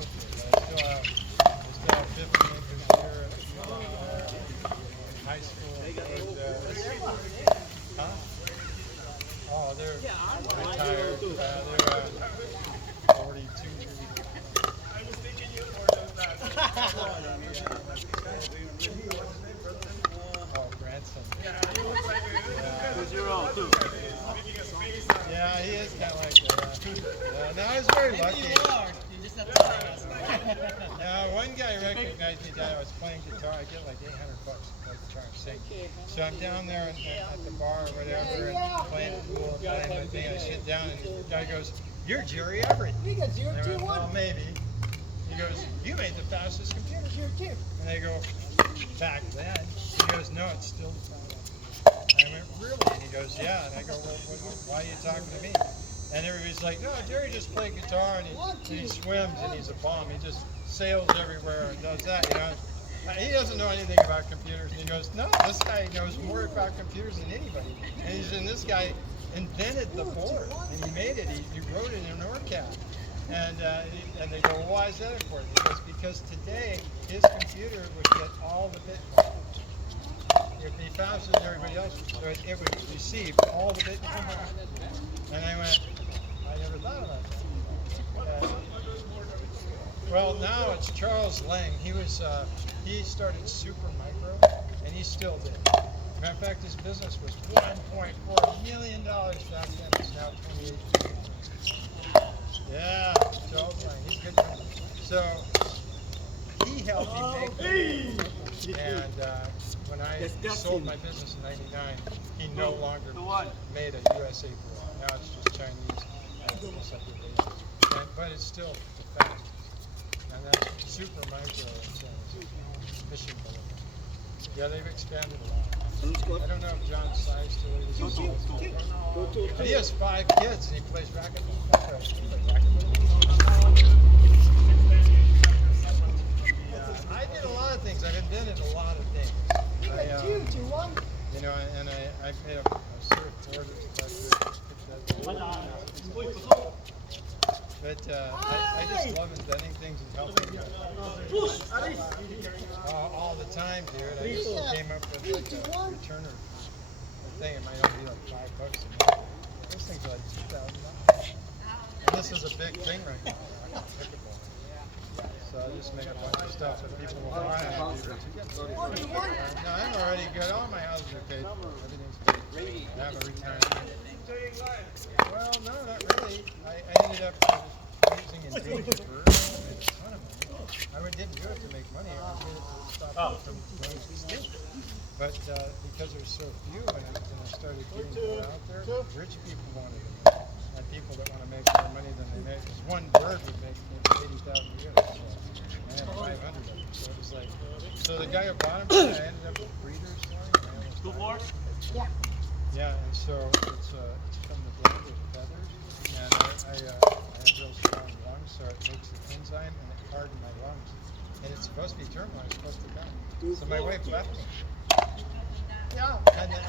but I still have 50 acres here at high school. Huh? Oh, they're retired. They're 42. I was thinking you were that. Oh, grandson. Who's your own, too? Yeah, he is kind of like that. No, I was very lucky. You just have to say it. Now, one guy recognized me that I was playing guitar. I get like $800 to play guitar and sing. So I'm down there at the bar or whatever, and playing pool and playing my thing. I sit down, and the guy goes, "You're Jerry Everett." We got And I went, 021. "Well, maybe." He goes, "You made the fastest computer." And I go, "Back then." He goes, "No, it's still the fastest." I went, "Really?" And he goes, "Yeah." And I go, "Well, why are you talking to me?" And everybody's like, "No, Jerry just played guitar and he swims and he's a bomb. He just sails everywhere and does that, you know." He doesn't know anything about computers. And he goes, "No, this guy knows more about computers than anybody." And this guy invented the board and he made it. He wrote it in OrCAD. And they go, "Well, why is that important?" Because today his computer would get all the bit information. It'd be faster than everybody else, so it would receive all the bit information. And I went, I never thought about that. Well, now it's Charles Lang. He started Super Micro, and he still did. Matter of fact, his business was $1.4 million back then. It's now $28 million. Yeah, Charles Lang. He's good company. So he helped me make the and when I sold my business in '99, he no longer made a USA board. Now it's just Chinese. But it's still the fastest. And that's Super Micro mission builder. Yeah, they've expanded a lot. I don't know if John's size still is. He has 5 kids and he plays racquetball. I did a lot of things. I've invented a lot of things. You know, and I made a surfboard. But I just love inventing things and helping all the time, dude. I just came up with like a returner thing. It might only be like $5 a month. Those things are like $2,000. And this is a big thing right now. So I just make a bunch of stuff that people will buy. No, I'm already good. All my houses are paid for. Everything's paid. I have a retirement. Well, no, not really. I ended up using endangered birds. I made a ton of money. I didn't do it to make money. I did it to stop them from going extinct. But because there's so few, and I started getting more out there, rich people wanted them. And people that want to make more money than they make. Because one bird would make maybe 80,000 a year. So I had 500 of them. So it was like, so the guy who bought them, I ended up with breeders for him. Yeah, and so it's from the blend of feathers, and I have real strong lungs, so it makes the enzyme and it hardened my lungs. And it's supposed to be terminal, it's supposed to come. So my wife left me. Yeah, and the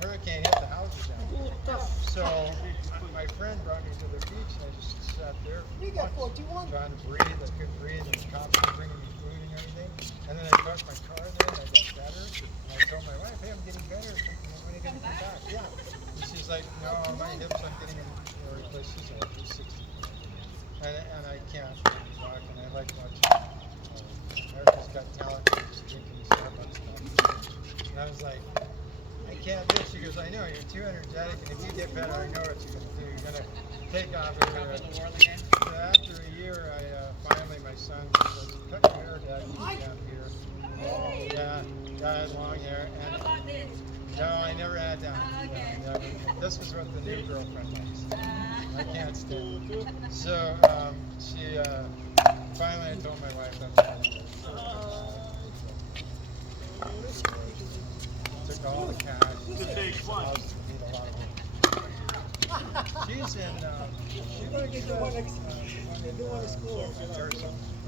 hurricane hit the houses down. So my friend brought me to the beach, and I just sat there trying to breathe. I couldn't breathe, and the cops were bringing me food and everything. And then I parked my car there, and I got better. And I told my wife, "Hey, I'm getting better. When are you going to come back?" Yeah. And she's like, "No, my hips, I'm getting them replaced." She's old, she's 60. And I can't walk, and I like watching America's Got Talent, just drinking Starbucks stuff. And I was like, "I can't do it." She goes, "I know, you're too energetic, and if you get better, I know what you're going to do. You're going to take off everywhere." So after a year, finally, my son says, "Cut your hair, Dad, you can't hear." Yeah, I had long hair. And no, I never had that. Okay. No, never. This was what the new girlfriend likes. I can't stand it. So she finally, I told my wife I'm going to do it. Took all the cash. She's a lot of money. She's in. She likes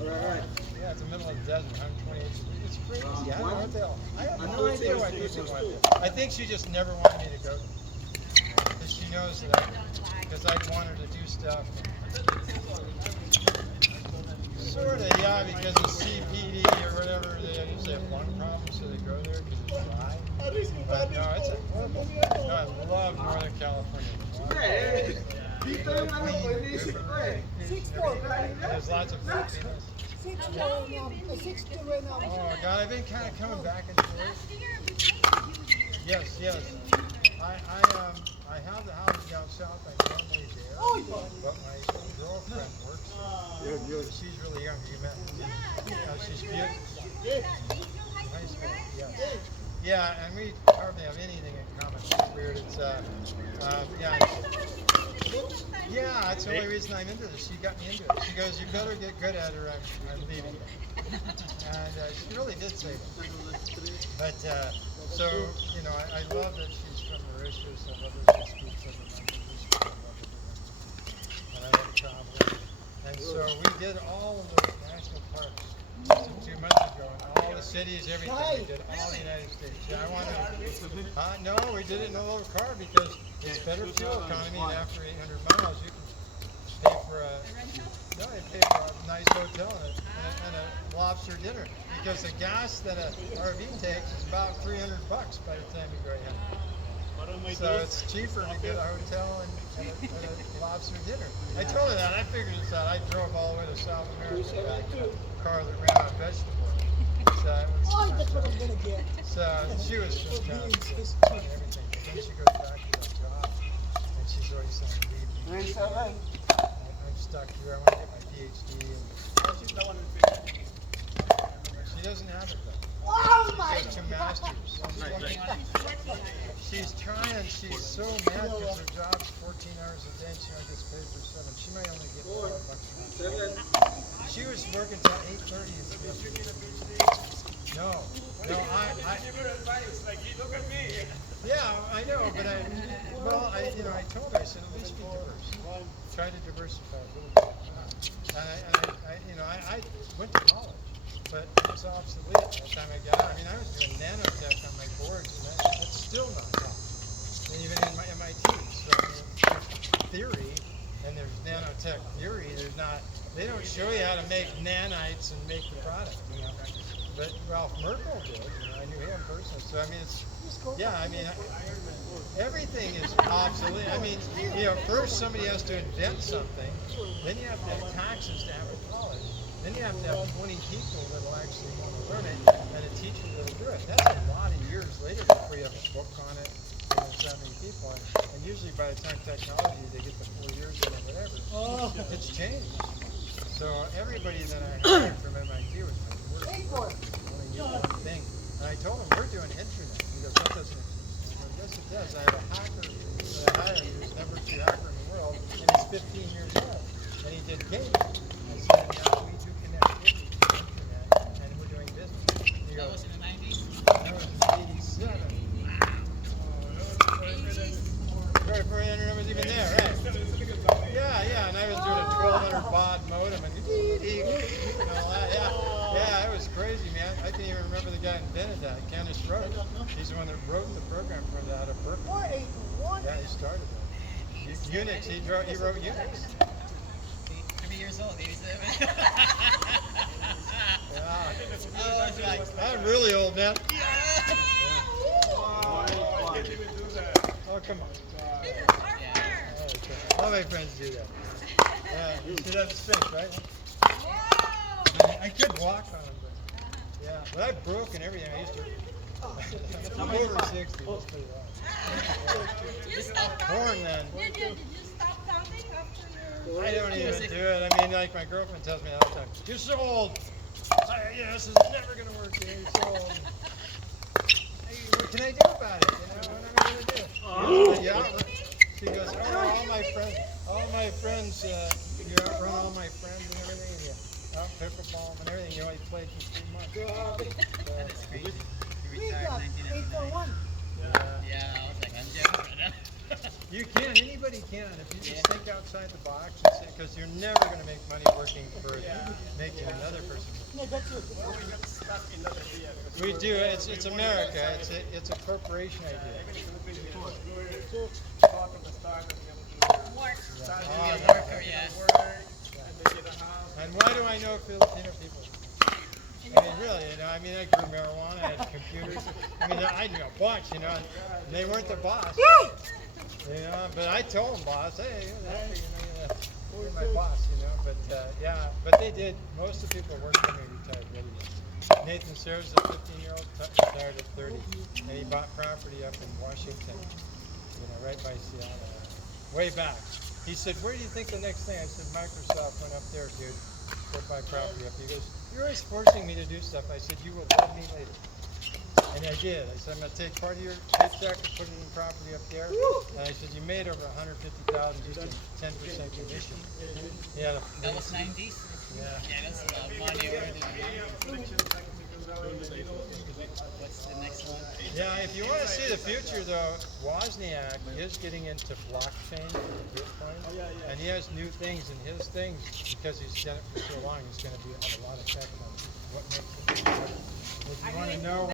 Alright. Yeah, it's the middle of the desert, 128. It's crazy. I don't know what the hell. I have no idea why people want it. I think she just never wanted me to go. Because she knows that because I'd want her to do stuff. Sort of, yeah, because of CPD or whatever, they usually have lung problems, so they go there because it's dry. But no, it's a, no, I love Northern California. There's lots of happiness. 62 right now. Oh God, I've been kind of coming back and forth. Yes, yes. I have the house down south. I normally there, but my girlfriend works there. She's really young. You met her. She's beautiful. High school. Yes. Yeah, and we hardly have anything in common. It's weird. It's yeah. Yeah, that's the only reason I'm into this. She got me into it. She goes, "You better get good at her. I'm leaving." And she really did say that. But so you know, I love that she's from Mauritius. I love that she speaks other languages. And I love traveling. And so we did all of the national parks just 2 months ago, and all the cities, everything. We did all the United States. Yeah, I wanted. No, we did it in a little car because it's better fuel economy, and after 800 miles, you can pay for a. No, you pay for a nice hotel and a lobster dinner because the gas that a RV takes is about $300 by the time you go ahead. So it's cheaper to get a hotel and a lobster dinner. I told her that. I figured this out. I drove all the way to South America back in a car that ran out of vegetables. So That's what I'm gonna get. so she was just kind of everything. But then she goes back to that job, and she's always saying, "Leave me." I'm stuck here. I want to get my PhD. And she doesn't have it though. Oh She my has 2 masters. She's trying. She's so mad because her job's 14 hours a day and she only gets paid for 7. She might only get $4 an hour. She was working till 8:30 yesterday. No, yeah, I know, but I told her, I said, at least be diverse. Try to diversify a little bit. And I went to college, but it was obsolete by the time I got out. I mean, I was doing nanotech on my boards, and that's still not taught. And even in my MIT, so I mean, there's theory, and there's nanotech theory. There's not. They don't show you how to make nanites and make the product, you know. But Ralph Merkel did. I knew him personally. So I mean, everything is obsolete. I mean, first somebody has to invent something, then you have to have taxes to have a college, then you have to have 20 people that will actually want to learn it, and a teacher that will do it. That's a lot of years later before you have a book on it. And there's that many people, and usually by the time technology, they get the 4 years in it, whatever. It's changed. So everybody that I hired from MIT was my work. Only knew one thing. And I told him, we're doing internet. He goes, that doesn't exist. I go, yes, it does. I have a hacker that I hired who's number 2 hacker in the world, and he's 15 years old. And he did gaming. I said, now we do connectivity to the internet, and we're doing business. He That goes, was in the 90s? that was in 87. Before the internet was even there, right? Yeah, and I was doing a 1200 baud modem and all that. Yeah, it was crazy, man. I can't even remember the guy who invented that. Candace wrote. He's the one that wrote the program for that out of Berkeley. 481. Yeah, he started it. Unix, he wrote Unix. 3 years old, 87. Yeah. Oh, it's like, I'm really old, man. Oh, come on. All my friends do that. Yeah, you see that Sphinx, right? I could walk on them, but yeah. But I broke and everything. I used to. I'm over 60. Let's put it on. You stopped Porn counting? then. Did you stop counting after you? I don't even do it. I mean, like my girlfriend tells me all the time, "You're so old." This is never gonna work. You're so old. Hey, what can I do about it? What am I gonna do? Yeah. She goes, all my friends, you outrun all my friends and everything, and you out pickleball and everything. You only played for 3 months. that is crazy. He We retired got in 1999. 841. Yeah, I was like, I'm jealous right now. You can, anybody can, if you just think outside the box, because you're never going to make money working for making another person. Yeah, that's it. We do, it's America, it's a corporation idea. Work. Yeah. Be a worker, yeah. I And why do I know Filipino people? I mean, really, you know, I mean, I grew marijuana, I had computers. I mean, I knew a bunch, you know, and they weren't the boss. You know, but I told them, boss, hey, you're my boss, you know. But yeah, but they did. Most of the people worked for me retired really. Nathan Sears, a 15-year-old, retired at 30, and he bought property up in Washington, you know, right by Seattle, way back. He said, where do you think the next thing? I said, Microsoft went up there, dude. Go buy property up. He goes, you're always forcing me to do stuff. I said, you will love me later. And I did. I said, I'm going to take part of your paycheck and put it in property up there. And I said, you made over $150,000 just in 10% commission. Yeah. That was 90s? Yeah. Yeah, that's a lot of money already. What's the next one? Yeah, if you want to see the future, though, Wozniak is getting into blockchain, Bitcoin, and he has new things in his things because he's done it for so long. He's going to be a lot of tech on what makes it. If you want to know.